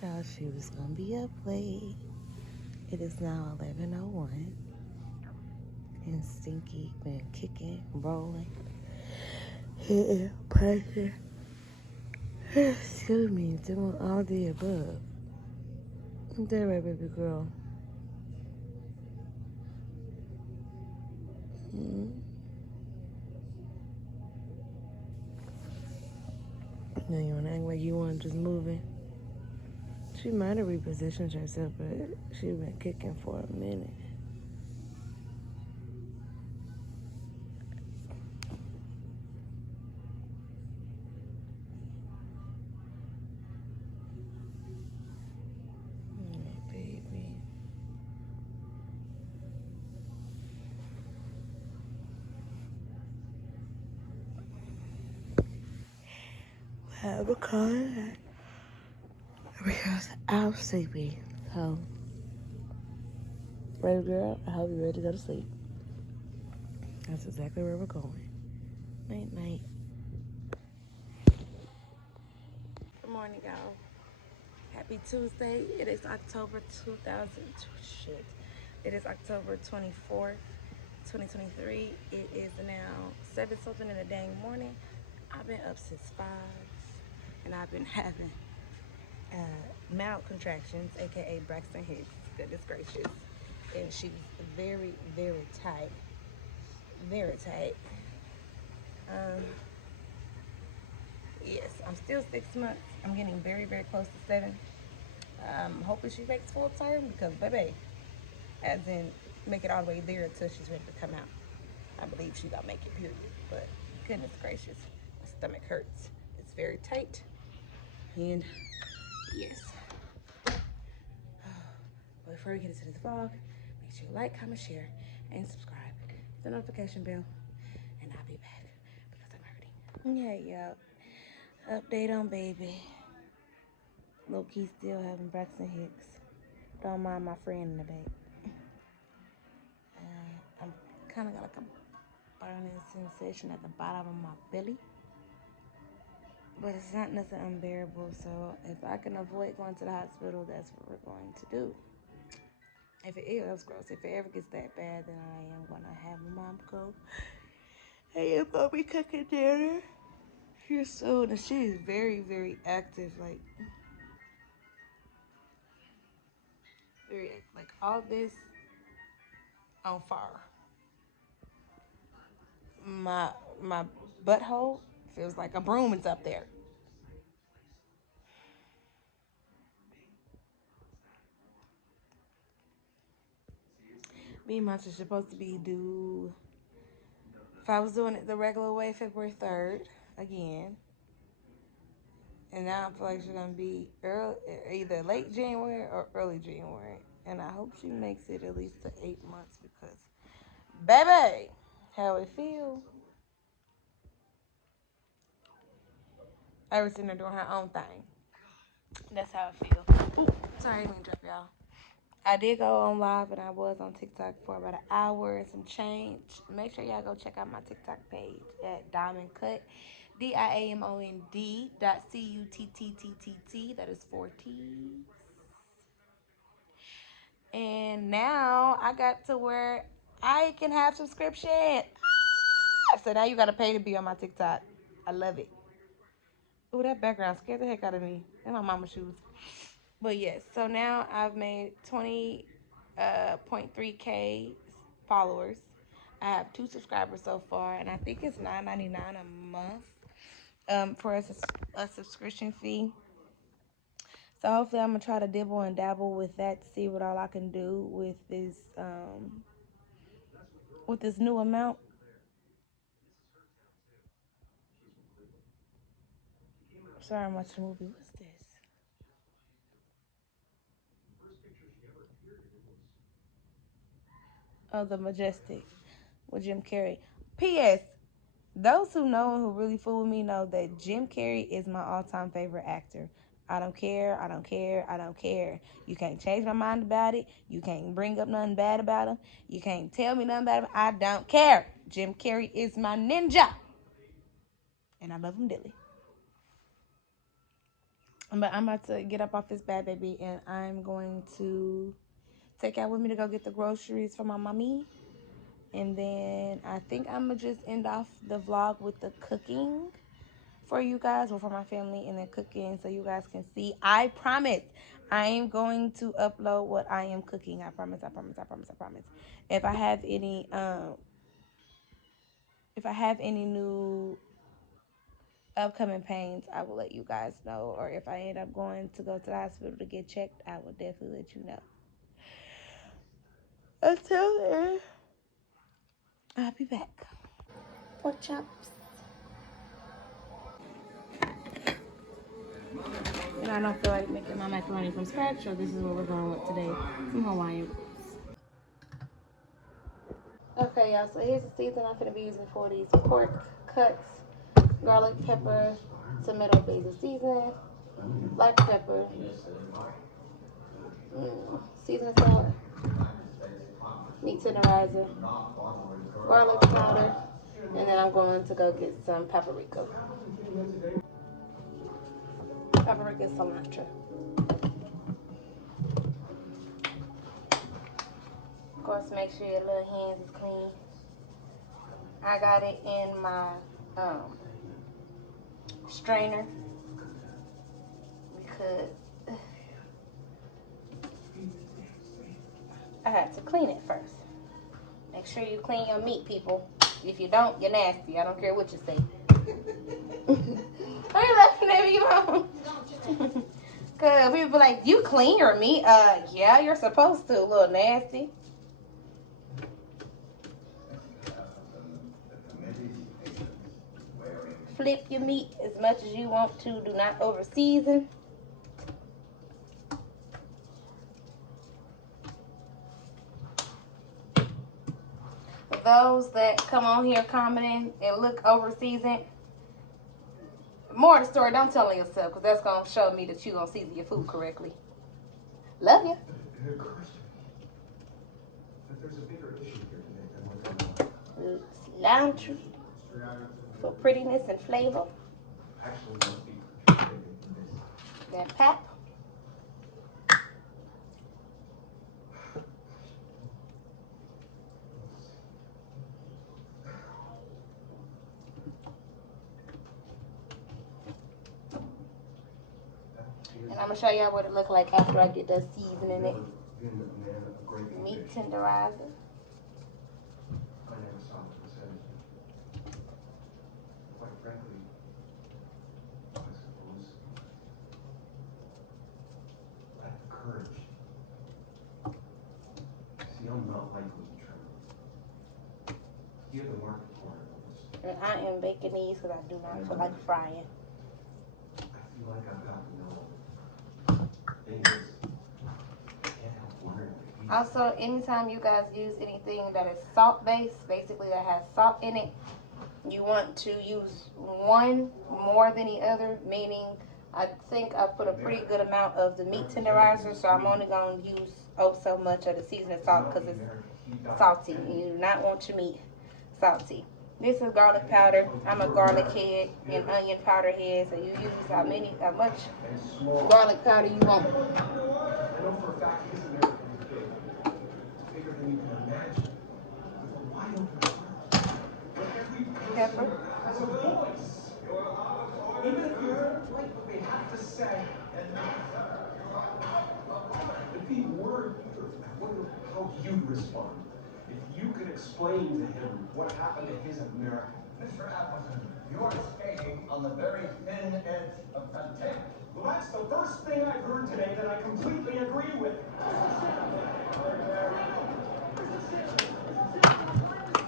told y'all she was gonna be up late. It is now 11:01, and Stinky been kicking, rolling, hitting, punching. Excuse me, doing all the above. That right, baby girl. Mm-hmm. Now you wanna act like you want just moving. She might have repositioned herself, but she been kicking for a minute. Oh, baby. Have a call because I'm sleepy. So, baby girl, I hope you're ready to go to sleep. That's exactly where we're going. Night, night. Good morning, y'all. Happy Tuesday. It is October 2000. Shit. It is October 24th, 2023. It is now 7 something in the dang morning. I've been up since 5, and I've been having mild contractions, aka Braxton hicks. Goodness gracious. And she's very, very tight. Very tight. Yes, I'm still 6 months. I'm getting very, very close to 7. Hoping she makes full term because, baby, as in make it all the way there until she's ready to come out. I believe she's gonna make it, period. But goodness gracious, my stomach hurts. It's very tight. And yes. But before we get into this vlog, make sure you like, comment, share, and subscribe. Hit the notification bell, and I'll be back because I'm hurting. Yeah, y'all. Update on baby. Low-key still having Braxton hicks. Don't mind my friend in the back. I'm kind of got like a burning sensation at the bottom of my belly. But it's not nothing unbearable, so if I can avoid going to the hospital, that's what we're going to do. If it is, that's gross. If it ever gets that bad, then I am going to have my mom go. I am going to be cooking dinner here soon. And she is very, very active. Like all this on fire. My butthole feels like a broom is up there. Me and Monster supposed to be due, if I was doing it the regular way, February 3rd again. And now I feel like she's going to be either late January or early January. And I hope she makes it at least to 8 months because, baby, how it feel. I was sitting there doing her own thing. That's how it feel. Ooh, sorry, I didn't mean to drop y'all. I did go on live and I was on TikTok for about an hour and some change. Make sure y'all go check out my TikTok page at Diamond Cut. DIAMOND.CUTTTTT. That is 4 T's. And now I got to where I can have subscription. So now you gotta pay to be on my TikTok. I love it. Ooh, that background scared the heck out of me. And my mama's shoes. But yes, so now I've made 20.3K followers. I have 2 subscribers so far, and I think it's $9.99 a month for a subscription fee. So hopefully I'm gonna try to dibble and dabble with that to see what all I can do with this new amount. Sorry, I'm watching a movie. What's this? Oh, The Majestic with Jim Carrey. P.S. Those who know and who really fool with me know that Jim Carrey is my all-time favorite actor. I don't care. I don't care. I don't care. You can't change my mind about it. You can't bring up nothing bad about him. You can't tell me nothing about him. I don't care. Jim Carrey is my ninja. And I love him dearly. But I'm about to get up off this bad baby, and I'm going to take out with me to go get the groceries for my mommy. And then I think I'm going to just end off the vlog with the cooking for you guys, or for my family, and then cooking so you guys can see. I promise I am going to upload what I am cooking. I promise, I promise, I promise, I promise. If I have any new upcoming pains, I will let you guys know. Or if I end up going to go to the hospital to get checked, I will definitely let you know. Until then, I'll be back. Pork chops. And I don't feel like making my macaroni from scratch, so this is what we're going with today from Hawaiian Roots. Okay, y'all, so here's the season I'm going to be using for these pork cuts: garlic, pepper, tomato, basil seasoning, black pepper, seasoning salt, meat tenderizer, garlic powder, and then I'm going to go get some paprika. Paprika and cilantro. Of course, make sure your little hands is clean. I got it in my strainer because I had to clean it first. Make sure you clean your meat, people. If you don't, you're nasty. I don't care what you say. Why are you laughing at me, Mom? Because people be like, you clean your meat? Yeah, you're supposed to, a little nasty. Flip your meat as much as you want to. Do not over season. For those that come on here commenting and look over seasoned, more of the story, don't tell yourself, because that's going to show me that you're going to season your food correctly. Love you. It occurs to me that there's a bigger issue here today than what Cilantro for prettiness and flavor. actually must be participating in this. That pap. And I'm going to show y'all what it looks like after I get done seasoning it. Meat tenderizer. I never saw what was said. Quite frankly, I suppose I have the courage. See, I'm not likely to tremble. You're the market corner of this. And I am baking these because I do not feel like frying. I feel like I've got to know. Thing is, I can't help wondering if Also, anytime you guys use anything that is salt-based, basically that has salt in it, you want to use one more than the other, meaning I think I put a pretty good amount of the meat tenderizer, so I'm only going to use so much of the seasoning salt because it's salty. You do not want your meat salty. This is garlic powder. I'm a garlic head and onion powder head, so you use how much garlic powder you want. I know for a fact his American is big. Bigger than you can imagine. With a wide open heart. But every Pepper. person has a voice. Even if you don't like what they have to say. If he were here, I wonder how you'd respond. If you could explain to him what happened to his America. Mr. Appleton, you are skating on the very thin edge of contempt. Well, that's the first thing I've heard today that I completely agree with.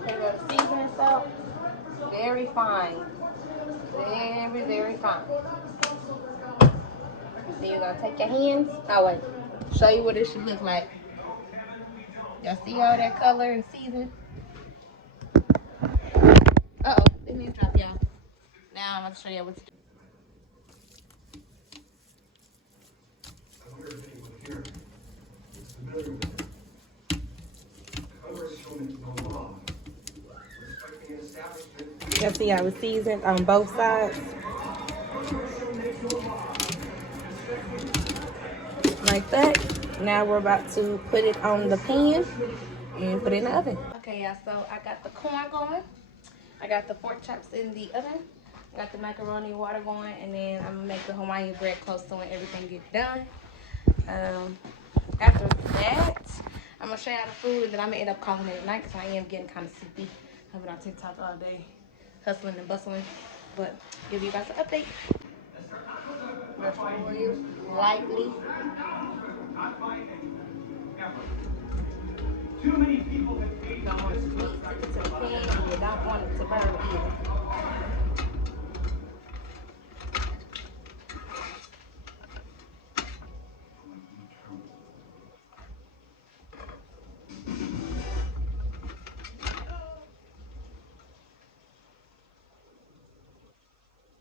Okay, the seasoning salt, very fine. Very, very fine. Then you're going to take your hands. Oh, wait. Show you what it should look like. Y'all see all that color and season? Uh-oh. Didn't even drop y'all. Now I'm going to show you what to do. I wonder if anyone here is familiar with it. Congress shown it no law. Respecting an establishment. Y'all see how it's seasoned on both sides? like that. Now we're about to put it on the pan and put it in the oven. Okay, y'all, so I got the corn going. I got the pork chops in the oven. I got the macaroni water going, and then I'm gonna make the Hawaiian bread close to when everything gets done. After that, I'm gonna show y'all the food, and then I'm gonna end up calling it at night because I am getting kind of sleepy. I've been on TikTok all day, hustling and bustling, but give you guys an update. Brush oil lightly. Too many people have paid. Don't want it to be stick it to the pan, and you don't want it to burn either.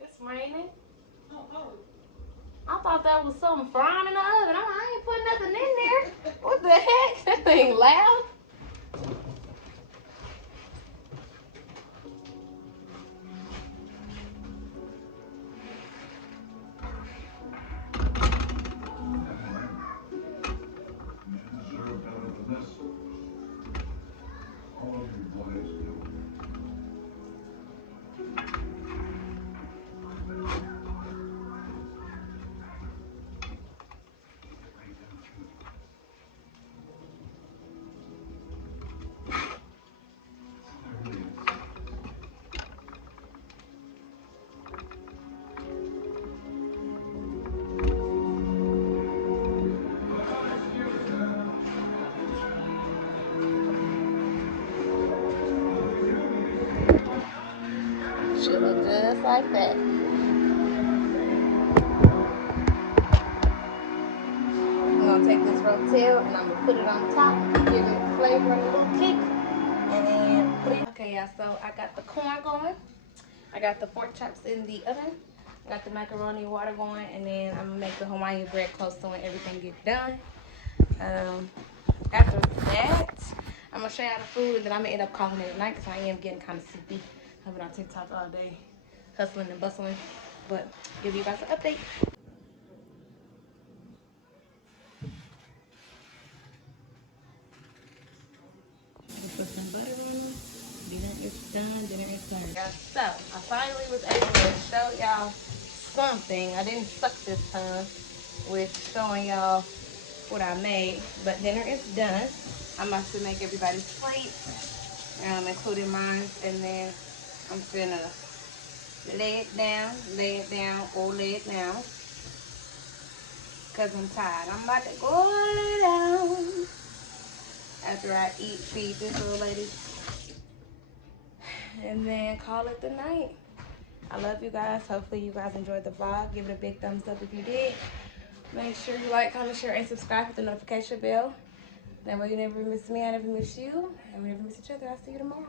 It's raining. I thought that was something frying in the oven. I ain't putting nothing in there. What the heck? That thing loud. You deserve better than this. All of you boys do. Should look just like that. I'm gonna take this rotel and I'm gonna put it on top, give it flavor and a little kick, and then put it. Okay, y'all, so I got the corn going. I got the pork chops in the oven. I got the macaroni water going, and then I'm gonna make the Hawaiian bread close to when everything gets done. After that, I'm gonna show y'all the food, and then I'm gonna end up calling it at night because I am getting kind of sleepy. I've been on TikTok all day, hustling and bustling, but give you guys an update. Put some butter on them. Dinner is done. Dinner is served. So I finally was able to show y'all something. I didn't suck this time with showing y'all what I made, but dinner is done. I'm about to make everybody's plate, including mine, and then I'm gonna lay it down, or lay it down, because I'm tired. I'm about to go lay down after I feed this little lady, and then call it the night. I love you guys. Hopefully you guys enjoyed the vlog. Give it a big thumbs up if you did. Make sure you like, comment, share, and subscribe with the notification bell. That way you never miss me, I never miss you, and we never miss each other. I'll see you tomorrow.